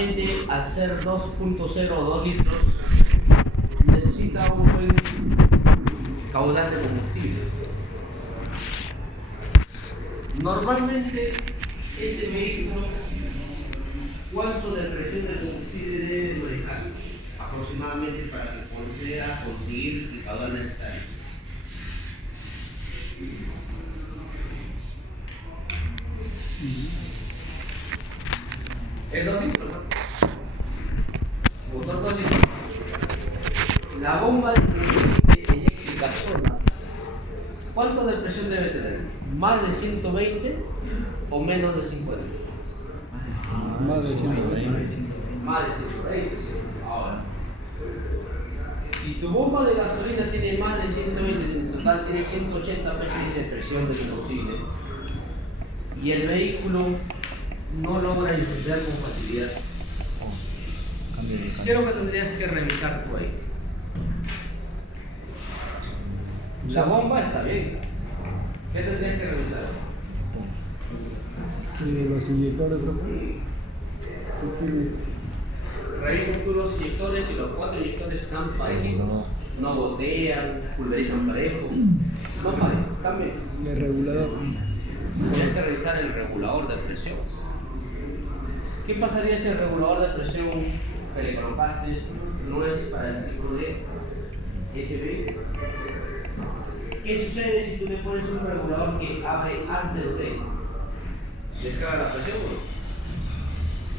lógicamente, al ser 2.0 o 2 litros, necesita un buen caudal de combustible. Normalmente, este vehículo, ¿cuánto de presión de combustible debe manejar? Aproximadamente para que pueda conseguir el caudal necesario. Es 2 litros, ¿no? Motor 2 litros. La bomba de combustible eléctrica sola, ¿cuánto de presión debe tener? ¿Más de 120 o menos de 50? Más de 120. Más de 120. Ahora, si tu bomba de gasolina tiene más de 120, en total tiene 180 psi de presión de combustible, y el vehículo no logra encender con facilidad, ¿qué es lo que tendrías que revisar tú ahí? La bomba está bien. ¿Qué tendrías que revisar? Los inyectores, profe. Revisas tú los inyectores y los 4 inyectores están parejitos. No gotean, pulverizan parejo. No parejo, también. El regulador. Tienes que revisar el regulador de presión. ¿Qué pasaría si el regulador de presión que le colocaste no es para el tipo de SB? ¿Qué sucede si tú le pones un regulador que abre antes de descarga la presión?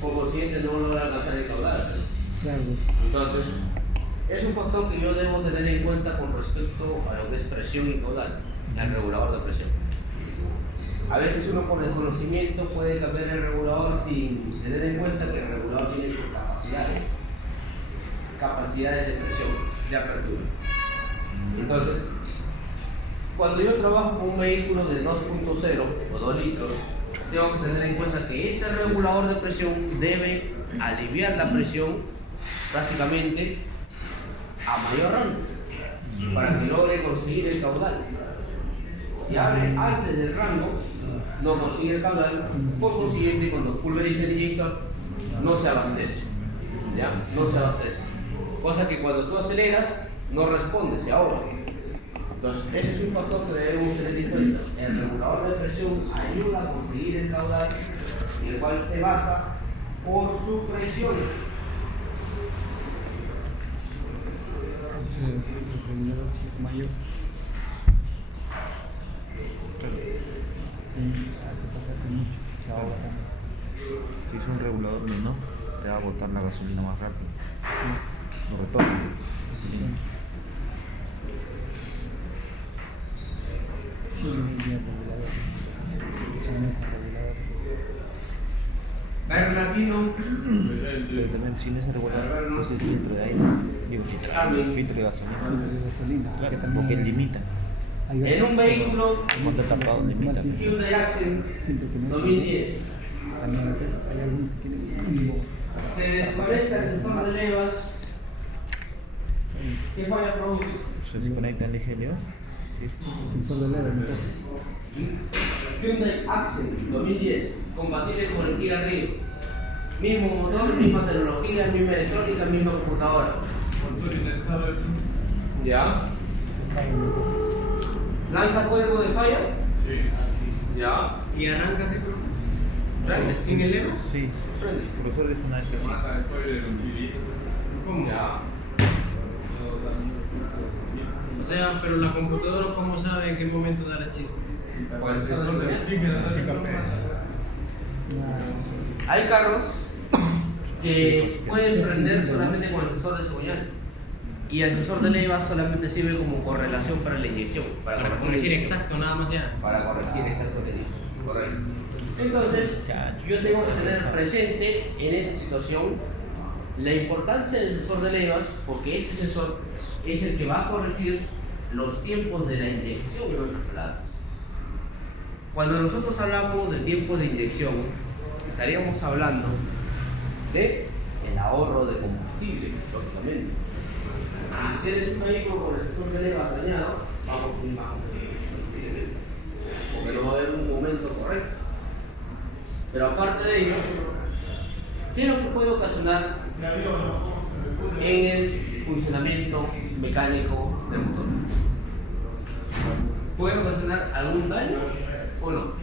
Por consiguiente no logra alcanzar el caudal. Claro. Entonces, es un factor que yo debo tener en cuenta con respecto a lo que es presión y caudal, el regulador de presión. A veces uno por desconocimiento puede cambiar el regulador sin tener en cuenta que el regulador tiene capacidades de presión, de apertura. Entonces, cuando yo trabajo con un vehículo de 2.0 o 2 litros, tengo que tener en cuenta que ese regulador de presión debe aliviar la presión prácticamente a mayor rango para que logre conseguir el caudal. Si abre antes del rango, no consigue el caudal, por consiguiente, cuando pulveriza el inyector, no se abastece. ¿Ya? No se abastece. Cosa que cuando tú aceleras, no responde, se ahoga. Entonces, ese es un factor que debemos tener en cuenta. El regulador de presión ayuda a conseguir el caudal, el cual se basa por su presión. Sí, el regulador mayor. Se ahoga. Si es un regulador menor, te va a botar la gasolina más rápido. Lo retorna. Sí, el regulador. Aire latino. Pero también sin ese regulador, pues el filtro de aire. Digo, el filtro de gasolina. De gasolina. Claro, porque limita. En un vehículo Como está tapado, limita. Hyundai Accent 2010 También hay algunos que tienen. se desconecta el sensor de levas. ¿Qué falla produce? Se desconecta el eje LEO. Sensor de leve, ¿no? Hyundai Accent 2010, compatible con el Kia Rio. Mismo motor, misma tecnología, misma electrónica, misma computadora. ¿Ya? ¿Lanza código de falla? Sí. ¿Ya? ¿Y arranca así, profe? ¿Prende? ¿Sin el levas? Sí, Prende. el profesor dijo una vez que sí. Mata después de conciliar. ¿Cómo? ¿Ya? O sea, pero la computadora, ¿cómo sabe en qué momento da la chispa? Pues el sensor de levas. Sí, que no se capea. Hay carros que pueden prender solamente con el sensor de señal y el sensor de leva solamente sirve como correlación para la inyección, Para corregir exacto, nada más ya. para corregir exacto la inyección. Correcto. Entonces, yo tengo que tener presente en esa situación la importancia del sensor de levas, porque este sensor es el que va a corregir los tiempos de la inyección en otras palabras. Cuando nosotros hablamos de tiempos de inyección, estaríamos hablando de el ahorro de combustible, lógicamente. Si tienes un vehículo con el sensor de levas dañado, vamos a consumir más combustible, evidentemente, porque no va a haber un momento correcto. Pero aparte de ello, sino que puede ocasionar en el funcionamiento mecánico del motor. ¿Puede ocasionar algún daño o no?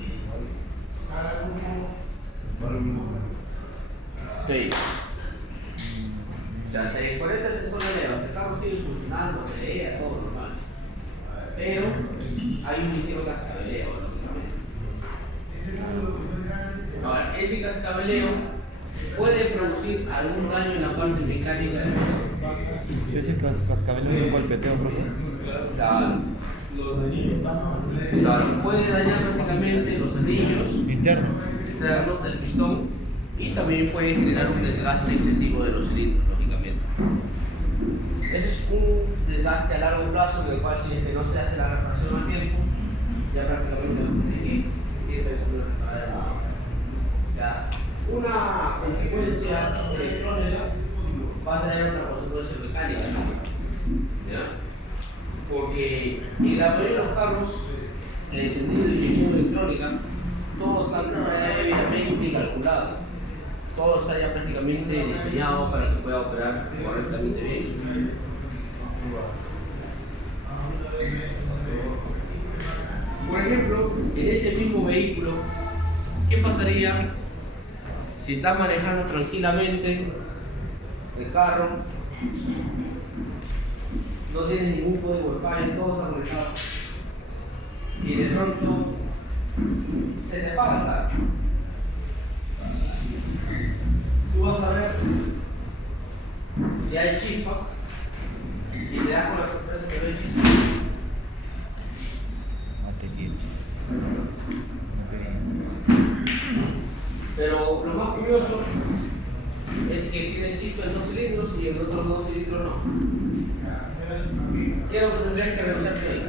Sí. O sea, se conecta el sensor de levas, el carro sigue funcionando, se lee todo normal. Pero hay un ligero cascabeleo, lógicamente. Ahora, ese cascabeleo puede producir algún daño en la parte mecánica del motor. Ese cascabeleo es un golpeteo, profe. Claro. Claro, puede dañar prácticamente los anillos internos del pistón y también puede generar un desgaste excesivo de los cilindros, lógicamente. Ese es un desgaste a largo plazo en el cual si no se hace la reparación a tiempo, ya prácticamente no tiene que ir pensando en reparar el auto. O sea, una consecuencia electrónica va a traer otra consecuencia mecánica, ¿ya? Porque en la mayoría de los carros, en el sentido de inyección electrónica, todo está previamente calculado. Todo está ya prácticamente diseñado para que pueda operar correctamente bien. Por ejemplo, en ese mismo vehículo, ¿qué pasaría si está manejando tranquilamente el carro? No tiene ningún código de falla, todo está conectado. Y de pronto se te apaga el carro. Tú vas a ver si hay chispa y te das con la sorpresa que no hay chispa. Pero lo más curioso es que tienes chispa en 2 cilindros y en otros 2 cilindros no. ¿Qué es lo que tendrías que revisar ahí?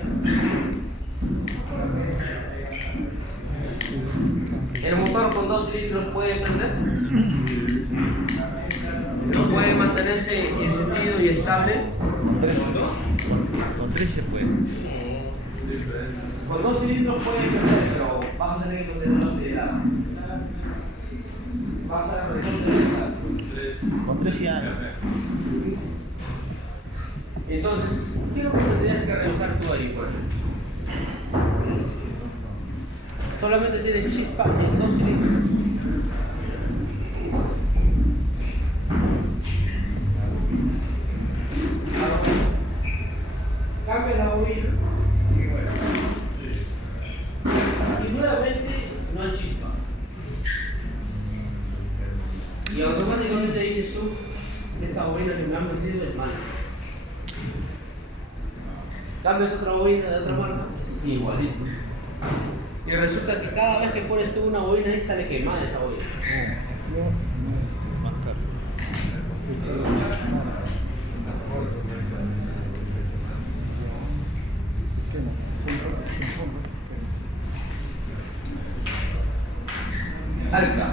¿El motor con 2 cilindros puede prender? ¿No puede mantenerse encendido y estable? Con 3 se puede. Con 2 cilindros puede prender, pero vas a tener que mantenerlo acelerado. Vas a tener Con 3 ya. Entonces, ¿qué es lo que tendrías que revisar tú ahí, por ejemplo? Solamente tienes chispa en 2 cilindros. Cambia la bobina y nuevamente no hay chispa. Y automáticamente dices tú, esta bobina que me han metido es mala. Cambias otra bobina de otra marca, igualito. Y resulta que cada vez que pones tú una bobina ahí sale quemada esa bobina. Más caro. Arca.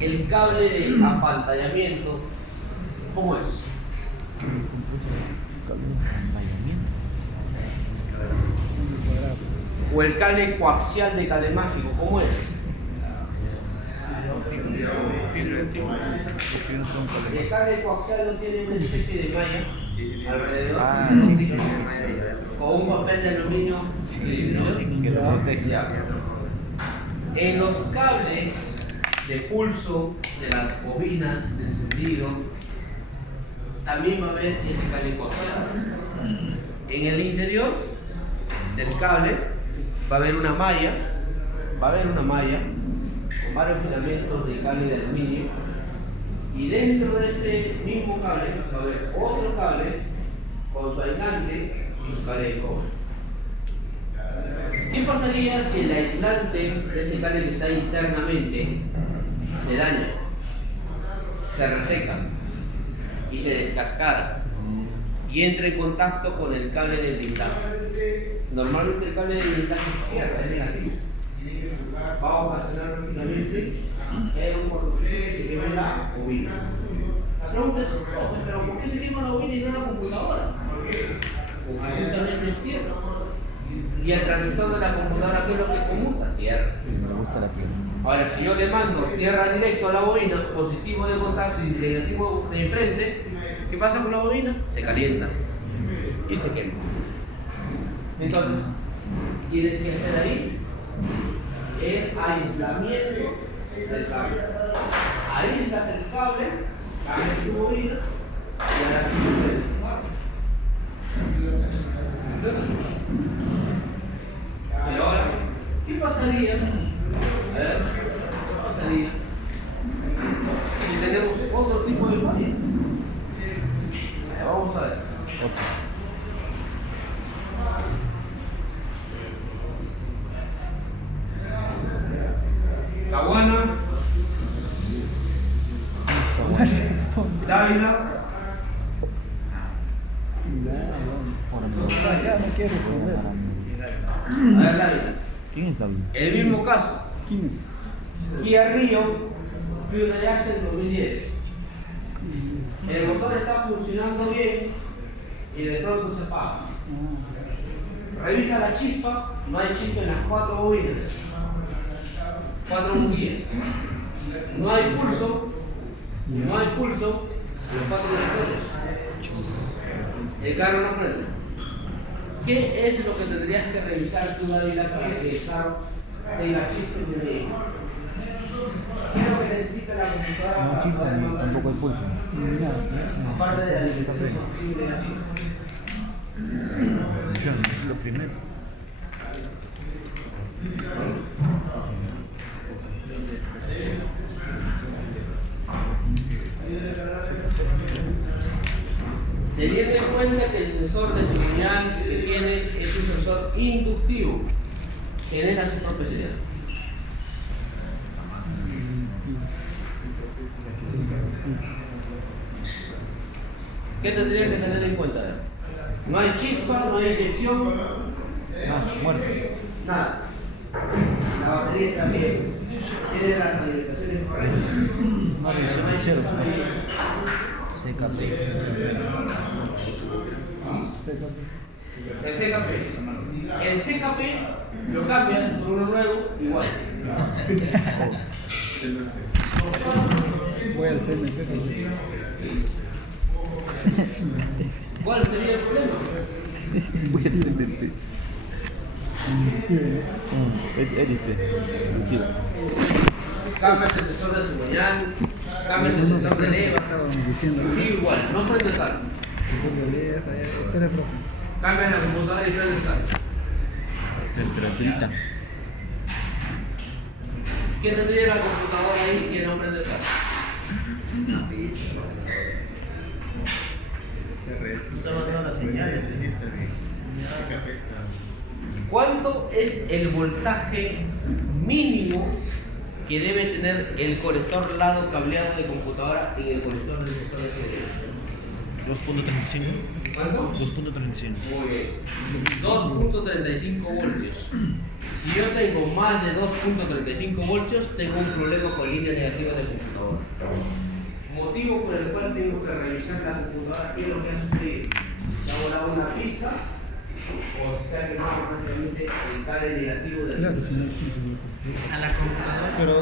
El cable de apantallamiento, ¿cómo es? O el cable coaxial de cable mágico, ¿cómo es? El cable coaxial no tiene una especie de malla alrededor. O un papel de aluminio Que lo protege. En los cables de pulso de las bobinas de encendido también va a haber ese cable coaxial. En el interior del cable va a haber una malla con varios filamentos de cable de aluminio, y dentro de ese mismo cable va a haber otro cable con su aislante y su cable de cobre. ¿Qué pasaría si el aislante de ese cable que está internamente se daña, se reseca y se descascara y entra en contacto con el cable del blindaje? Normalmente el cable del blindaje es izquierda, es negativo. Va a ocasionar lógicamente un cortocircuito que se queme la bobina. La pregunta es, pero ¿por qué se quema la bobina y no la computadora? Porque justamente es cierto. Y el transistor de la computadora, ¿qué es lo que conmuta? Tierra. Me gusta la tierra. Ahora, si yo le mando tierra directo a la bobina, positivo de contacto y negativo de frente, ¿qué pasa con la bobina? Se calienta y se quema. Entonces, tienes que hacer ahí el aislamiento del cable. Aíslas el cable, cambias tu bobina y ahora sí se prende. ¿Funciona? Y ahora, ¿qué pasaría? A ver, ¿qué pasaría si tenemos otro tipo de falla? Vamos a ver. Caguana, Dávila, Ahora me Ya no quiero responder. a ver Dávila. ¿Quién es David? El mismo caso. ¿Quién es? Kia Rio Hyundai Accent 2010. El motor está funcionando bien y de pronto se apaga. Revisa la chispa, no hay chispa en las 4 bobinas, 4 bujías. No hay pulso en los 4 conectores. El carro no prende. ¿Qué es lo que tendrías que revisar tú, David, para que el carro tenga chispa y tenga eje? ¿Qué es lo que necesita la computadora No para chispa poder ni mandar? tampoco hay pulso. Aparte de la alimentación positiva y negativa. Eso es lo primero. Teniendo en cuenta que el sensor de señal que tiene es un sensor inductivo, genera su propia señal. ¿Qué tendría que tener en cuenta? No hay chispa, no hay inyección, Muerto. nada. La batería está bien, tiene las alimentaciones correctas. No hay cero. CKP. El CKP. El CKP lo cambias por uno nuevo, igual. Voy al CNP. ¿Cuál sería el problema? Voy a entenderte. Cambias el sensor de su señal, cambias el sensor de leva. Sí, igual, no prende el carro. Espera, profe. Cambias la computadora y prende el carro. Temperaturita. ¿Qué tendría la computadora ahí que no prende el carro? ¿Cuánto es el voltaje mínimo que debe tener el conector lado cableado de computadora en el conector del sensor de señal? 2.35. ¿Cuánto? 2.35. Muy bien. 2.35 voltios. Si yo tengo más de 2.35 voltios, tengo un problema con línea negativa del computador. Motivo por el cual tengo que revisar la computadora, qué es lo que ha sucedido. Se ha volado una pista o se ha quemado prácticamente el cable negativo del Claro, si no computador. hay A la computadora. Pero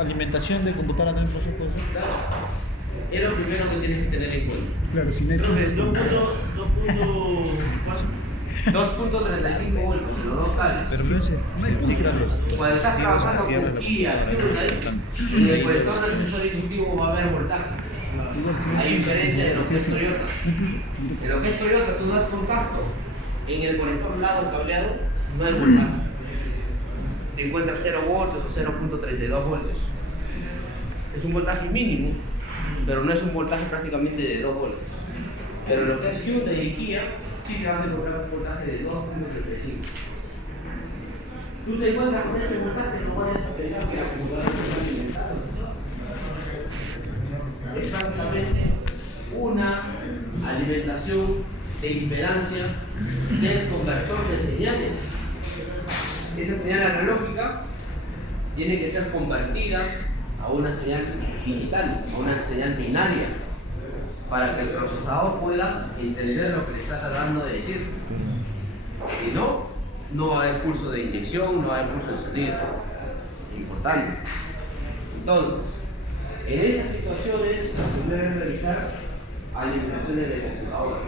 alimentación de computadora también no se puede hacer. Claro, es lo primero que tienes que tener en cuenta. Claro, si no hay Entonces, 2.35 voltios en los dos cables. Pero no es sí, Carlos. Cuando estás trabajando con Kia, Hyundai, en el conector del sensor inductivo va a haber voltaje. Hay diferencia de lo que es Toyota. En lo que es Toyota, tú das contacto en el conector lado cableado, no hay voltaje. Te encuentras 0 voltios o 0.32 voltios. Es un voltaje mínimo, pero no es un voltaje prácticamente de 2 voltios. Pero en lo que es Hyundai y Kia, sí te vas a encontrar un voltaje de 2.35. Tú te encuentras con ese voltaje, no vayas a pensar que la computadora está alimentada. Es prácticamente una alimentación de impedancia del convertor de señales. Esa señal analógica tiene que ser convertida a una señal digital, a una señal binaria, para que el procesador pueda entender lo que le está tratando de decir. Si no, no va a haber pulso de inyección, no va a haber pulso de salida. Importante. Entonces, en esas situaciones, lo primero es revisar alimentaciones de computadora.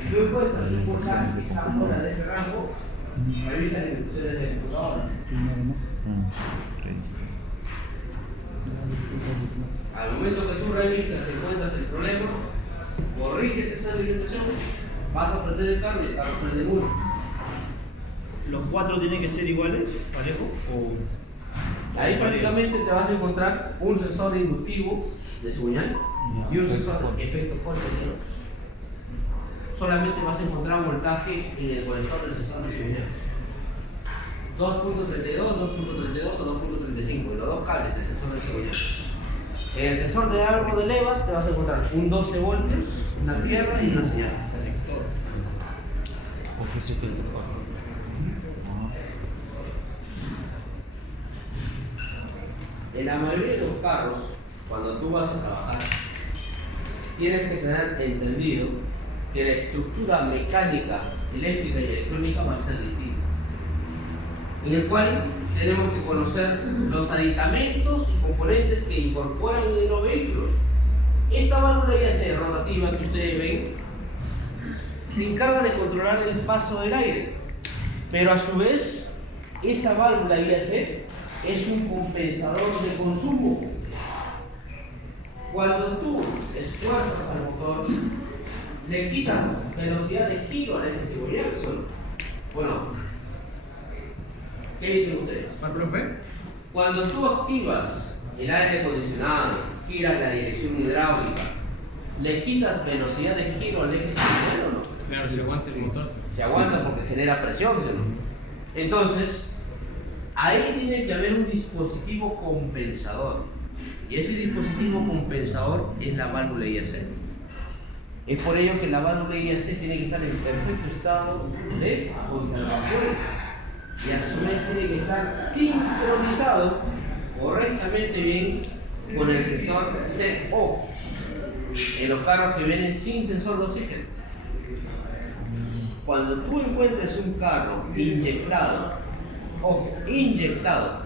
Si tú encuentras un voltaje que está fuera de ese rango, revisa alimentaciones de computadora. Al momento que tú revisas, encuentras el problema, corriges esa alimentación, vas a prender el carro y el carro prende uno. ¿Los 4 tienen que ser iguales, parejo? ¿O Ahí prácticamente te vas a encontrar un sensor inductivo de señal y un sensor de efecto contenedor. Solamente vas a encontrar un voltaje en el conector del sensor de señal. 2.32, 2.32 o 2.35, los dos cables del sensor de señal. En el sensor de árbol de levas te vas a encontrar un 12 voltios, una tierra y una señal. En la mayoría de los carros, cuando tú vas a trabajar, tienes que tener entendido que la estructura mecánica, eléctrica y electrónica va a ser distinta. En el cual tenemos que conocer los aditamentos y componentes que incorporan en los vehículos. Esta válvula IAC rotativa que ustedes ven se encarga de controlar el paso del aire, pero a su vez esa válvula IAC es un compensador de consumo. Cuando tú esfuerzas al motor, le quitas velocidad de giro al eje cigüeñal. Bueno, ¿qué dicen ustedes? ¿Profe? Cuando tú activas el aire acondicionado, giras la dirección hidráulica, ¿le quitas velocidad de giro al eje cigüeñal o no? Claro, se aguanta el motor. Se aguanta porque genera presión, ¿sí o no? Entonces, ahí tiene que haber un dispositivo compensador. Y ese dispositivo compensador es la válvula IAC. Es por ello que la válvula IAC tiene que estar en perfecto estado de conservación. Y a su vez tiene que estar sincronizado correctamente bien con el sensor CO en los carros que vienen sin sensor de oxígeno. Cuando tú encuentres un carro inyectado, ojo, inyectado,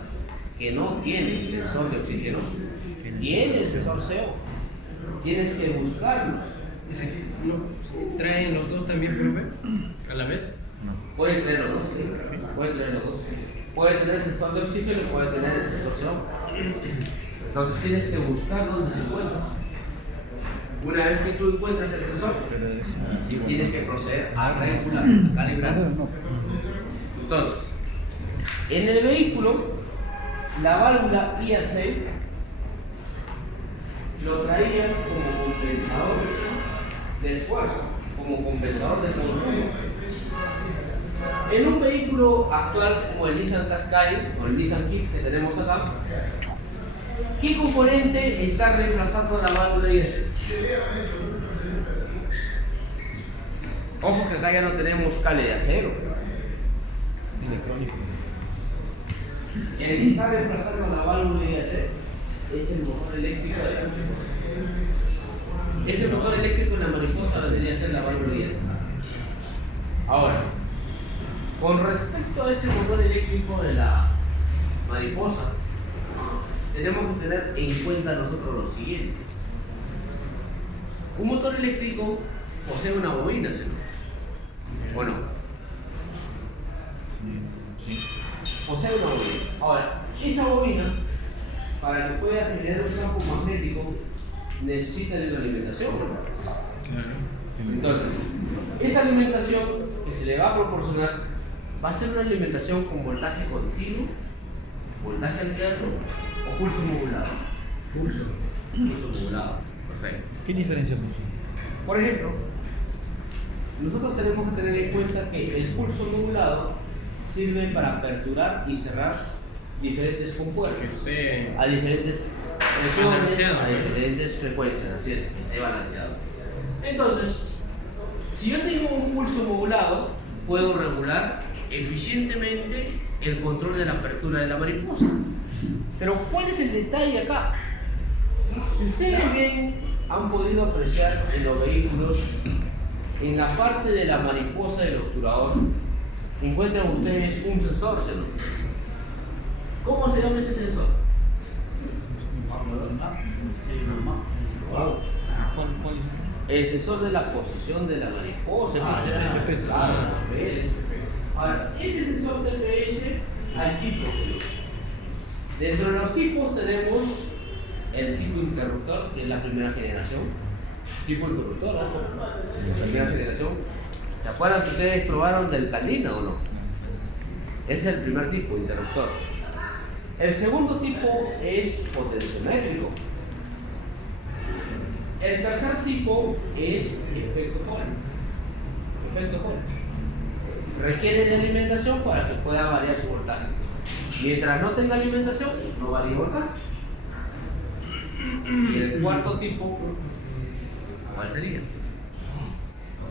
que no tiene sensor de oxígeno, tiene el sensor CO, tienes que buscarlo. ¿No traen los dos también, profe? ¿A la vez? Puede tener los dos, sí. Puede tener los dos. Puede tener sensor de oxígeno y puede tener el sensor CO. Entonces tienes que buscar dónde se encuentra. Una vez que tú encuentras el sensor, tienes que proceder a regular, a calibrar. Entonces, en el vehículo, la válvula IAC lo traían como compensador de esfuerzo, como compensador de consumo. En un vehículo actual como el Nissan Qashqai o el Nissan Kicks que tenemos acá, ¿qué componente está reemplazando la válvula IAC? Ojo que acá ya no tenemos cable de acero. electrónico? El que está reemplazando la válvula IAC es el motor eléctrico de la mariposa. Ese motor eléctrico en la mariposa debería ser la válvula IAC. Ahora, con respecto a ese motor eléctrico de la mariposa, tenemos que tener en cuenta nosotros lo siguiente. Un motor eléctrico posee una bobina, ¿sí? ¿O no? Posee una bobina. Ahora, esa bobina, para que pueda generar un campo magnético, necesita de una alimentación, ¿no? Entonces, esa alimentación que se le va a proporcionar va a ser una alimentación con voltaje continuo, voltaje alterno o pulso modulado. Pulso modulado. Perfecto. ¿Qué diferencia puso? Por ejemplo, nosotros tenemos que tener en cuenta que el pulso modulado sirve para aperturar y cerrar diferentes compuertas Que esté a diferentes presiones, balanceado, a diferentes frecuencias, así es, que esté balanceado. Entonces, si yo tengo un pulso modulado, puedo regular eficientemente el control de la apertura de la mariposa. Pero ¿cuál es el detalle acá? Si ustedes bien han podido apreciar en los vehículos, en la parte de la mariposa del obturador, encuentran ustedes un sensor, ¿sí o no? ¿Cómo se llama ese sensor? El sensor de la posición de la mariposa. Claro, GPS. Ahora, ese sensor GPS hay tipos. Dentro de los tipos tenemos el tipo interruptor, que es la primera generación. Tipo interruptor, ¿no? La primera generación. ¿Se acuerdan que ustedes probaron del Caldina o no? Ese es el primer tipo, interruptor. El segundo tipo es potenciómetro. El tercer tipo es efecto Hall. Efecto Hall. Requiere de alimentación para que pueda variar su voltaje. Mientras no tenga alimentación, no varía el voltaje. Y el cuarto tipo, ¿cuál sería?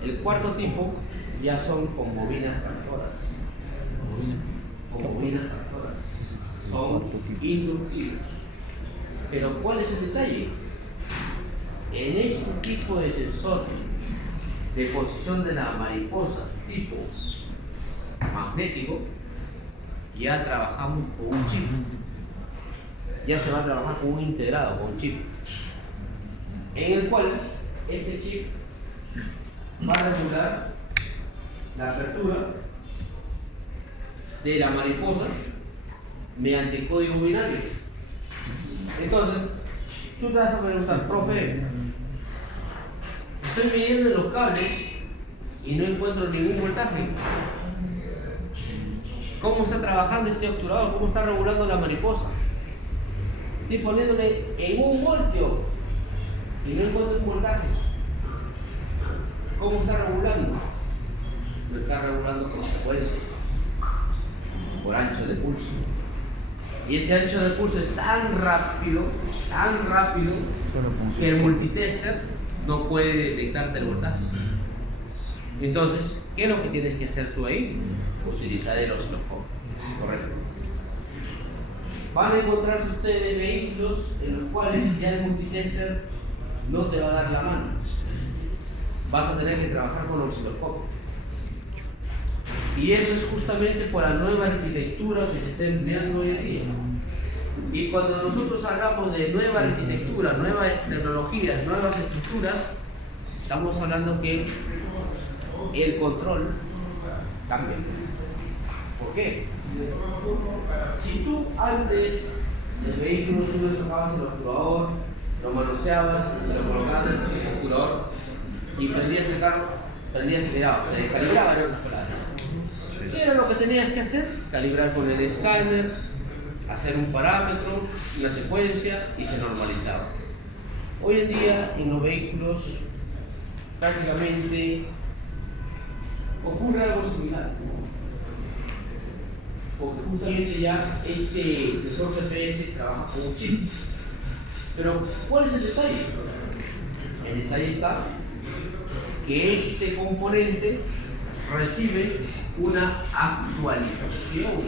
El cuarto tipo ya son con bobinas tractoras. Con bobinas tractoras. Son inductivos. Pero ¿cuál es el detalle? En este tipo de sensor de posición de la mariposa tipo magnético, ya trabajamos con un chip. Ya se va a trabajar con un integrado, con un chip, en el cual este chip va a regular la apertura de la mariposa mediante código binario. Entonces, tú te vas a preguntar, profe, estoy midiendo los cables y no encuentro ningún voltaje. ¿Cómo está trabajando este obturador? ¿Cómo está regulando la mariposa? Estoy poniéndole en 1 voltio y no encuentro un voltaje. ¿Cómo está regulando? Lo está regulando con frecuencia, por ancho de pulso. Y ese ancho de pulso es tan rápido, que el multitester no puede detectarte el voltaje. Entonces, ¿qué es lo que tienes que hacer tú ahí? Utilizar el osciloscopio. Correcto. Van a encontrarse ustedes vehículos en los cuales ya el multitester no te va a dar la mano. Vas a tener que trabajar con el osciloscopio. Y eso es justamente por la nueva arquitectura que se está empleando hoy en día. Y cuando nosotros hablamos de nueva arquitectura, nuevas tecnologías, nuevas estructuras, estamos hablando que el control cambia. ¿Por qué? Si tú antes del vehículo tú le sacabas el obturador, lo manoseabas, se lo colocabas en el obturador y prendías el carro, prendías y mirabas, se descalibraba en otras palabras. ¿Qué era lo que tenías que hacer? Calibrar con el escáner, hacer un parámetro, una secuencia y se normalizaba. Hoy en día en los vehículos prácticamente ocurre algo similar. Porque justamente ya este sensor GPS trabaja con un chip. Pero ¿cuál es el detalle? El detalle está que este componente recibe una actualización,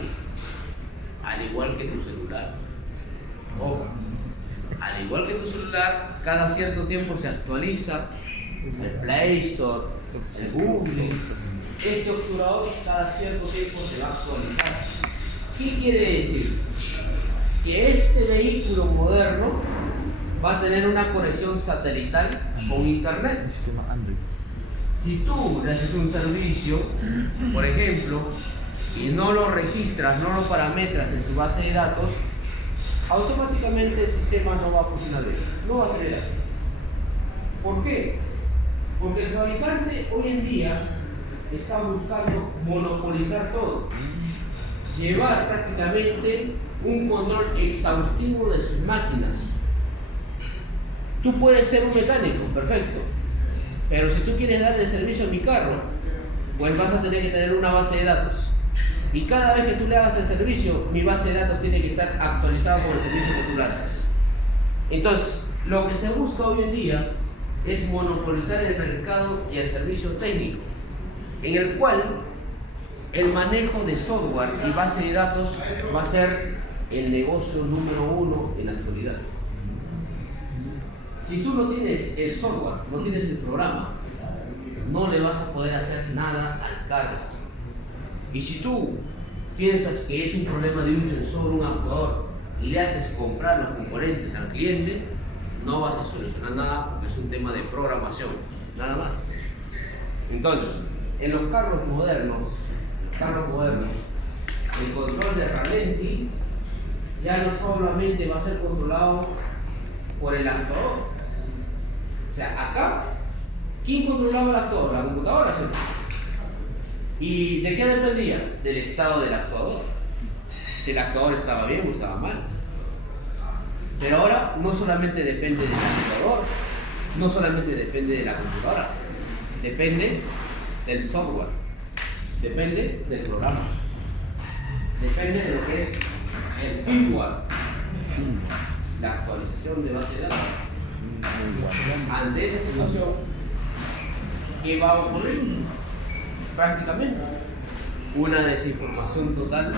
al igual que tu celular. Ojo, al igual que tu celular, cada cierto tiempo se actualiza el Play Store, el Google. Este obturador cada cierto tiempo se va a actualizar. ¿Qué quiere decir? Que este vehículo moderno va a tener una conexión satelital con internet. Un sistema Android. Si tú le haces un servicio, por ejemplo, y no lo registras, no lo parametras en tu base de datos, automáticamente el sistema no va a funcionar bien, no va a acelerar. ¿Por qué? Porque el fabricante hoy en día está buscando monopolizar todo, llevar prácticamente un control exhaustivo de sus máquinas. Tú puedes ser un mecánico, perfecto, pero si tú quieres darle servicio a mi carro, pues vas a tener que tener una base de datos. Y cada vez que tú le hagas el servicio, mi base de datos tiene que estar actualizada con el servicio que tú le haces. Entonces, lo que se busca hoy en día es monopolizar el mercado y el servicio técnico, en el cual el manejo de software y base de datos va a ser el negocio número 1 en la actualidad. Si tú no tienes el software, no tienes el programa, no le vas a poder hacer nada al carro. Y si tú piensas que es un problema de un sensor, un actuador, y le haces comprar los componentes al cliente, no vas a solucionar nada porque es un tema de programación, nada más. Entonces, en los carros modernos, el control de ralenti ya no solamente va a ser controlado por el actuador. O sea, acá, ¿quién controlaba el actuador? La computadora, ¿sí? ¿Y de qué dependía? Del estado del actuador. Si el actuador estaba bien o estaba mal. Pero ahora no solamente depende del actuador, no solamente depende de la computadora, depende del software, depende del programa, depende de lo que es el firmware, la actualización de base de datos. Ante esa situación, ¿qué va a ocurrir? Prácticamente una desinformación total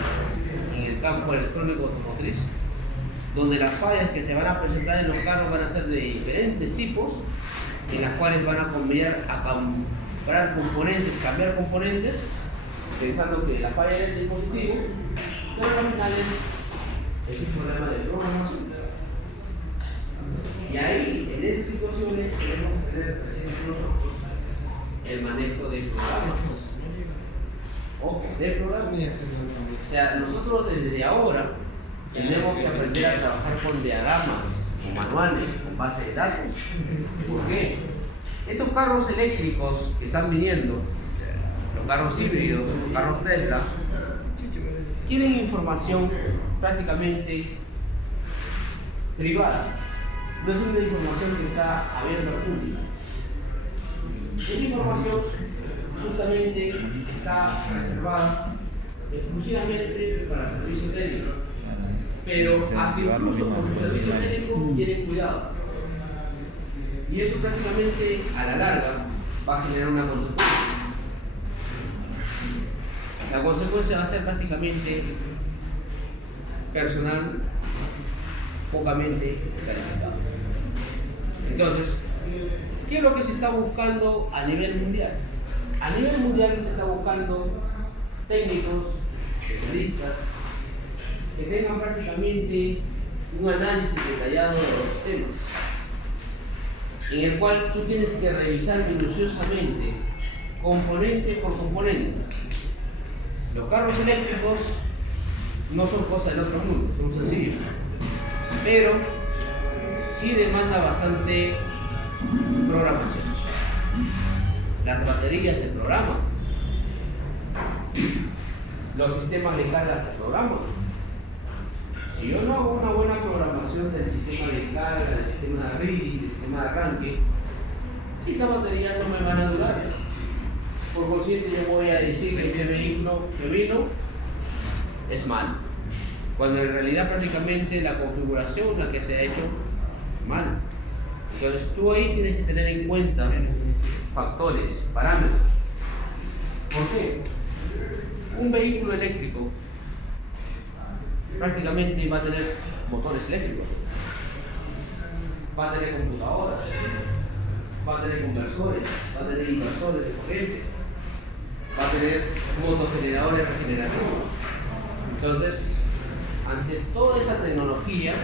en el campo electrónico automotriz, donde las fallas que se van a presentar en los carros van a ser de diferentes tipos, en las cuales van a comprar componentes, cambiar componentes, pensando que la falla es del dispositivo, pero al final es un problema de programación. Y ahí, en esas situaciones, tenemos que tener presente nosotros el manejo de programas. Ojo, de programas. O sea, nosotros desde ahora tenemos que aprender a trabajar con diagramas o manuales con base de datos. ¿Por qué? Estos carros eléctricos que están viniendo, los carros híbridos, los carros Tesla, tienen información prácticamente privada. No es una información que está abierta al público. Esta información justamente está reservada exclusivamente para servicio técnico. Pero hasta incluso con su servicio técnico tienen cuidado. Y eso prácticamente a la larga va a generar una consecuencia. La consecuencia va a ser prácticamente personal pocamente calificado. Entonces, ¿qué es lo que se está buscando a nivel mundial? A nivel mundial se está buscando técnicos, especialistas, que tengan prácticamente un análisis detallado de los sistemas, en el cual tú tienes que revisar minuciosamente, componente por componente. Los carros eléctricos no son cosas del otro mundo, son sencillos, pero sí demanda bastante programación. Las baterías se programan, los sistemas de carga se programan. Si yo no hago una buena programación del sistema de carga, del sistema de reading, del sistema de arranque, estas baterías no me van a durar. Por consiguiente, yo voy a decir que este vehículo que vino es mal, cuando en realidad prácticamente la configuración la que se ha hecho mal. Entonces tú ahí tienes que tener en cuenta factores, parámetros. ¿Por qué? Un vehículo eléctrico prácticamente va a tener motores eléctricos, va a tener computadoras, va a tener conversores, va a tener inversores de corriente, va a tener motogeneradores regenerativos. Entonces, ante toda esa tecnología,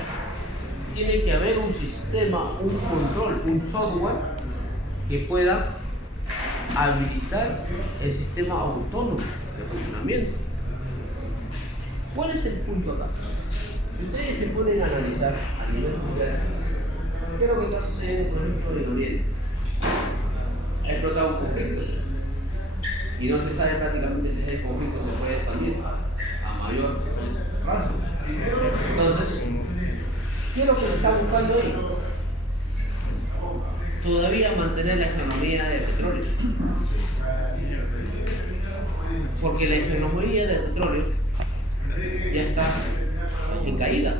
tiene que haber un sistema, un control, un software que pueda habilitar el sistema autónomo de funcionamiento. ¿Cuál es el punto acá? Si ustedes se ponen a analizar a nivel mundial, ¿qué es lo que está sucediendo, por ejemplo, en Oriente? Ha explotado un conflicto y no se sabe prácticamente si ese conflicto se puede expandir a mayor rasgo. Entonces, ¿qué es lo que se está buscando ahí? Todavía mantener la economía del petróleo. Porque la economía del petróleo ya está en caída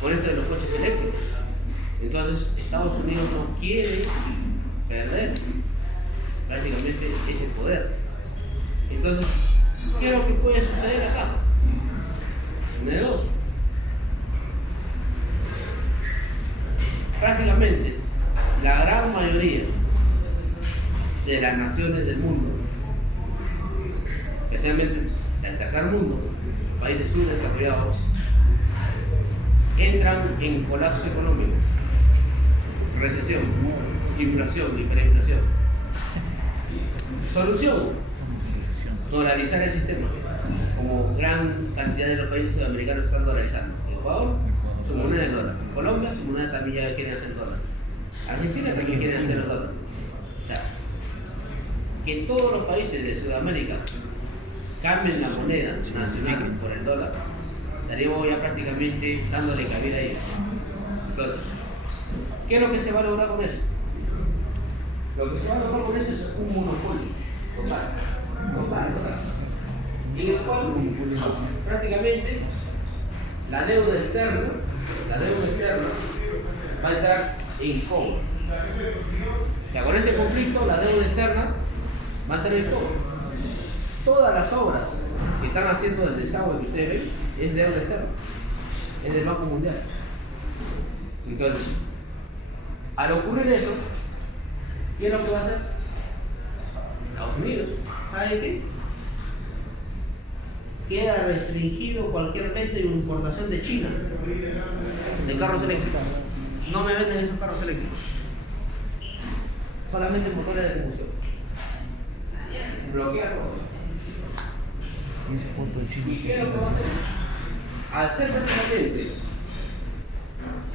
por esto de los coches eléctricos. Entonces Estados Unidos no quiere perder prácticamente ese poder. Entonces, ¿qué es lo que puede suceder acá? Una de dos. Prácticamente la gran mayoría de las naciones del mundo especialmente el tercer mundo, países subdesarrollados, entran en colapso económico, recesión, inflación, hiperinflación. Solución: dolarizar el sistema, como gran cantidad de los países sudamericanos están dolarizando. Ecuador, su moneda es dólar. Colombia, su moneda también ya quiere hacer dólar. Argentina también quiere hacer el dólar. O sea, que todos los países de Sudamérica cambien la moneda nacional por el dólar, estaríamos ya prácticamente dándole cabida a eso. Entonces, ¿qué es lo que se va a lograr con eso? Lo que se va a lograr con eso es un monopolio total. En el cual prácticamente la deuda externa va a entrar en cobro. O sea, con este conflicto la deuda externa va a entrar en cobro. Todas las obras que están haciendo del desagüe que ustedes ven es deuda externa, es del Banco Mundial. Entonces, al ocurrir eso, ¿qué es lo que va a hacer Estados Unidos? ¿Saben qué? Queda restringido cualquier venta y importación de China de carros eléctricos. No me venden esos carros eléctricos, solamente motores de combustión. Bloquea todo. ¿Y qué es lo que va a hacer? Al ser prácticamente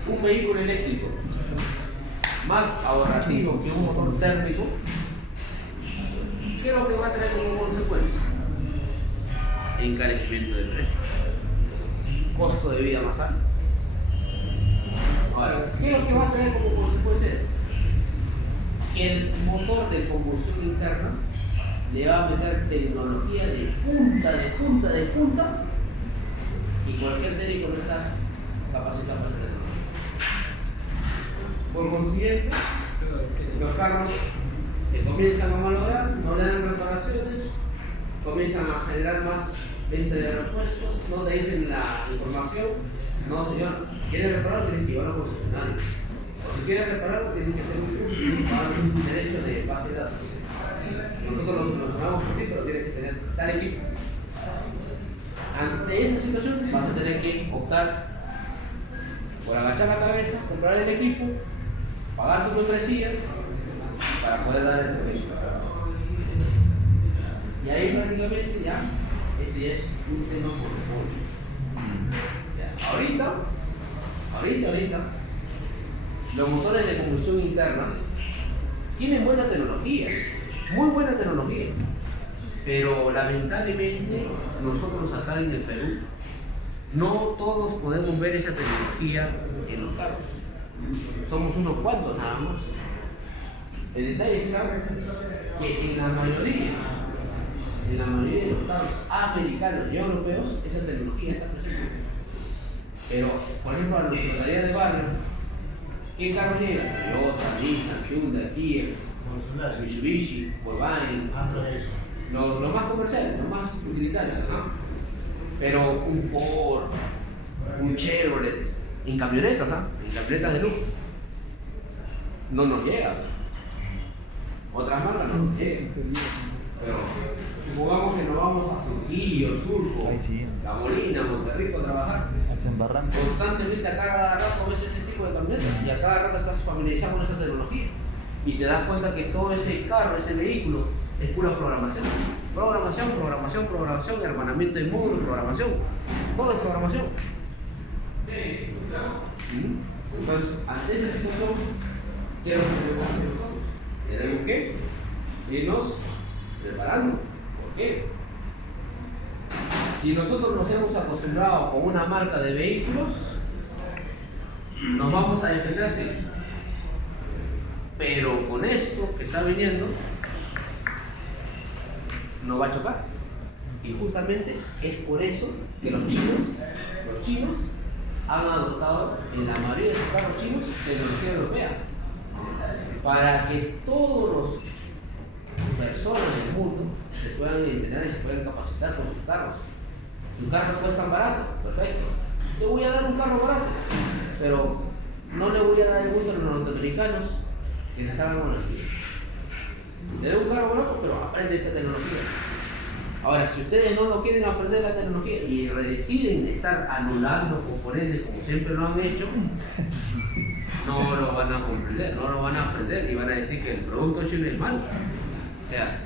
un vehículo eléctrico más ahorrativo que un motor térmico, ¿qué es lo que va a tener como consecuencia? Encarecimiento de precio, costo de vida más alto. Ahora, ¿qué es lo que va a tener como consecuencia esto? Que el motor de combustión interna le va a meter tecnología de punta, y cualquier técnico no está capacitado para esa tecnología. Por consiguiente, los carros se comienzan a malograr, no le dan reparaciones, comienzan a generar más venta de repuestos, no te dicen la información. No, señor, ¿quieres repararlo? Tienes que llevarlo a un concesionario. O si quieres repararlo, tienes que hacer un derecho de base de datos. Nosotros lo sumamos por ti, pero tienes que tener tal equipo. Ante esa situación, vas a tener que optar por agachar la cabeza, comprar el equipo, pagar tus membresías para poder dar el servicio. Y ahí prácticamente ya, ese es un tema monopolio. Ahorita, los motores de combustión interna tienen buena tecnología, muy buena tecnología, pero lamentablemente nosotros acá en el Perú no todos podemos ver esa tecnología en los carros. Somos unos cuantos nada más. El detalle está que en la mayoría de los carros americanos y europeos esa tecnología está presente. Pero, por ejemplo, a nuestra tarea de barrio, ¿qué carro llega? Toyota, Nissan, Hyundai, Kia, Mitsubishi, Volkswagen, los más comerciales, los más utilitarios, ¿no? Pero un Ford, un Chevrolet, en camionetas, en camionetas de lujo, no nos llega. Otras marcas no nos llegan. Pero supongamos que nos vamos a Surquillo, Surco, La Molina, Monterrico a trabajar. Constantemente a cada rato ves ese tipo de camionetas y a cada rato estás familiarizado con esa tecnología. Y te das cuenta que todo ese carro, ese vehículo, es pura programación. Programación, hermanamiento de módulos, programación. Todo es programación. Entonces, ante esa situación, ¿qué es lo que tenemos que hacer nosotros? Tenemos que irnos preparando. ¿Por qué? Si nosotros nos hemos acostumbrado con una marca de vehículos, nos vamos a defender así. Pero con esto que está viniendo, nos va a chocar. Y justamente es por eso que los chinos han adoptado en la mayoría de sus carros chinos tecnología europea. Para que todos los personas del mundo se puedan entrenar y se puedan capacitar con sus carros. Sus carros cuestan barato, perfecto. Le voy a dar un carro barato, pero no le voy a dar el gusto a los norteamericanos que se salgan con los pies. Le doy un carro barato, pero aprende esta tecnología. Ahora, si ustedes no lo quieren aprender la tecnología y deciden estar anulando componentes como siempre lo han hecho, no lo van a comprender, no lo van a aprender y van a decir que el producto chino es malo. O sea,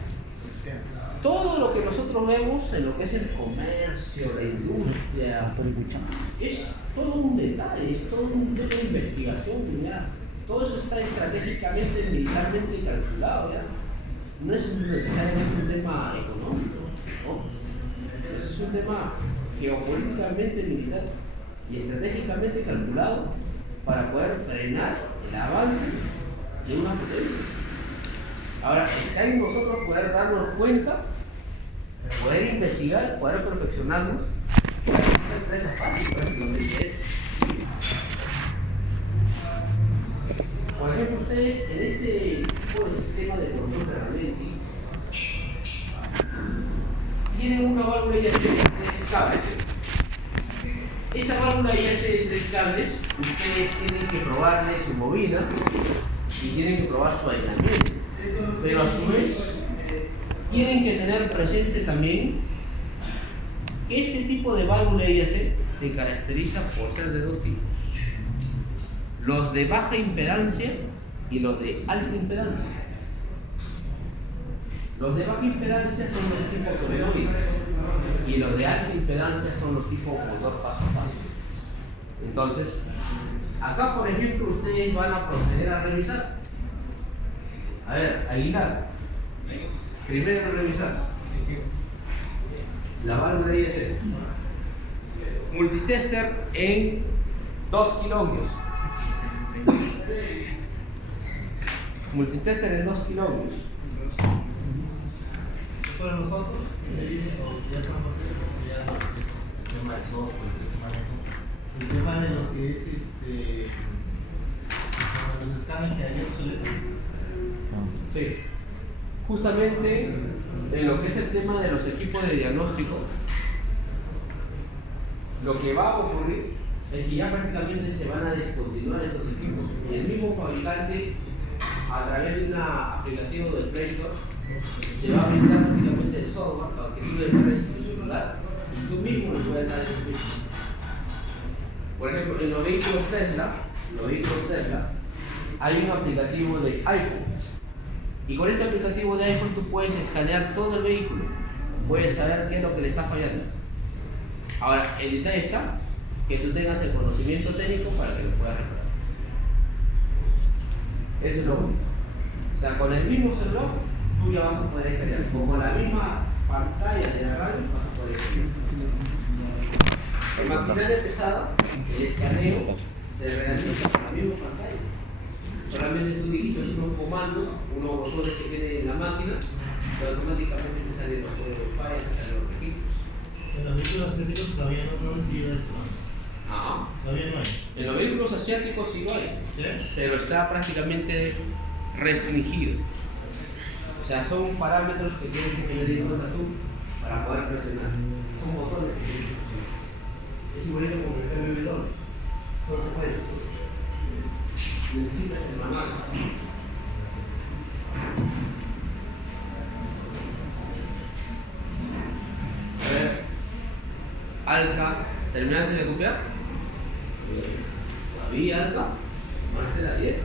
todo lo que nosotros vemos en lo que es el comercio, la industria, es todo un detalle, es todo un tema de investigación, ya. Todo eso está estratégicamente, militarmente calculado, ya. No es necesariamente un tema económico, ¿no? Ese es un tema geopolíticamente militar y estratégicamente calculado para poder frenar el avance de una potencia. Ahora, está en nosotros poder darnos cuenta, poder investigar, poder perfeccionarnos. Una empresa fácil, prácticamente es. Por ejemplo, ustedes en este tipo de sistema de control Ferranti tienen una válvula IAC de 3 cables. Esa válvula IAC de 3 cables, ustedes tienen que probarle su bobina y tienen que probar su aislamiento. Pero a su vez, tienen que tener presente también que este tipo de válvula IAC se caracteriza por ser de 2 tipos. Los de baja impedancia y los de alta impedancia. Los de baja impedancia son los tipos solenoides y los de alta impedancia son los tipos motor paso a paso. Entonces, acá por ejemplo ustedes van a proceder a revisar. A ver, Aguilar. Primero revisar la válvula IAC. Multitester en 2 kiloohmios. Multitester en 2 kiloohmios. ¿Fueron nosotros? El tema de lo que es los escáneres que hay obsoletos. Sí. Justamente en lo que es el tema de los equipos de diagnóstico, lo que va a ocurrir es que ya prácticamente se van a descontinuar estos equipos y el mismo fabricante, a través de un aplicativo del Play Store, se va a brindar prácticamente el software para que tú le descargues tu celular y tú mismo le puedas dar el servicio. Por ejemplo, en los vehículos Tesla hay un aplicativo de iPhone y con este aplicativo de iPhone tú puedes escanear todo el vehículo, puedes saber qué es lo que le está fallando. Ahora, el detalle está que tú tengas el conocimiento técnico para que lo puedas reparar. Eso es lo único. O sea, con el mismo celular tú ya vas a poder escanear. Con la misma pantalla de la radio vas a poder escanear. En maquinaria pesada, el escaneo se realiza con la misma pantalla. Solamente tú digitas unos comandos, unos botones que tiene en la máquina, y automáticamente te salen los códigos de falla, te salen los registros. En los vehículos asiáticos todavía no han recibido esto. Ajá. Todavía no hay. En los vehículos asiáticos sí lo hay, ¿Sí? pero está prácticamente restringido. O sea, son parámetros que tienes que tener en cuenta tú para poder presionar. Son botones que tienes que presionar. Es igualito como el BMW2. No se puede. Necesitas el manual. A ver, Alca, ¿terminaste de copiar? Todavía Alca, más de la 10.